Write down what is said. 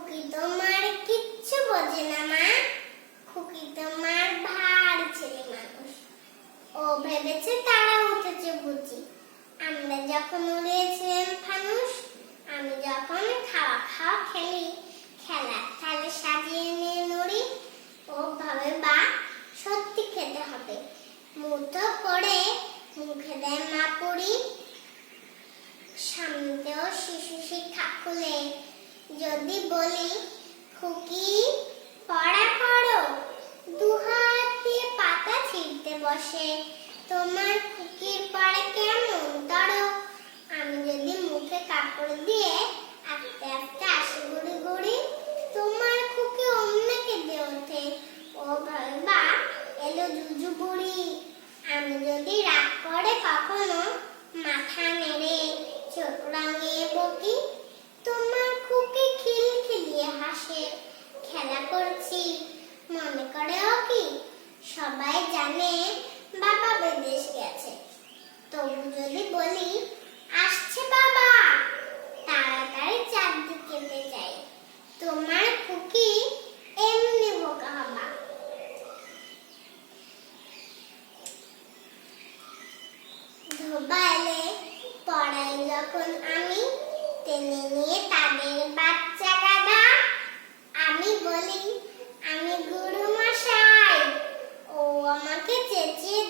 খুকি তোমার কিচ্ছু বোঝে না, মা। খুকি তোমার ভারী ছেলে মানুষ। ও ভেবেছে তারা উঠেছে বুঝি। আমরা যখন উড়িয়েছিলাম ফানুস, আমি যখন খাওয়া খাওয়া খেলি থালে সাজিয়ে নিয়ে নড়ি, ও ভাবে, বা, সত্যি খেতে হবে। মুঠো করে মুখে দেয় মা পুরি। সামনেতেও শিশু শিক্ষা খুলে যদি বলি, খুকি, পড়া করো দুহাত পাতা ছিঁড়তে বসে, তোমার খুকির পড়া কেমন? ধরো, আমি যদি মুখে কাপড় দিয়ে আস্তে আস্তে আসি গুড়ি গুড়ি, তোমার খুকি অন্য কেঁদে ওঠে, ও ভাবা এলো জুজু বুড়ি। আমি যদি রাগ করে কখনো মাথা নেড়ে চোখ রাঙিয়ে বকি দেশ গেছে। তবু যদি বলি, আসছে বাবা। তাড়াতাড়ি চারদিক কেটে যাই। তোমার খুকি এমনি বোকা হবা ধোবা পড়াই যখন আমি, টেনে নিয়ে তাদের বাচ্চা গাদা আমি বলি, আমি গুরু মশাই ও আমাকে চেঁচিয়ে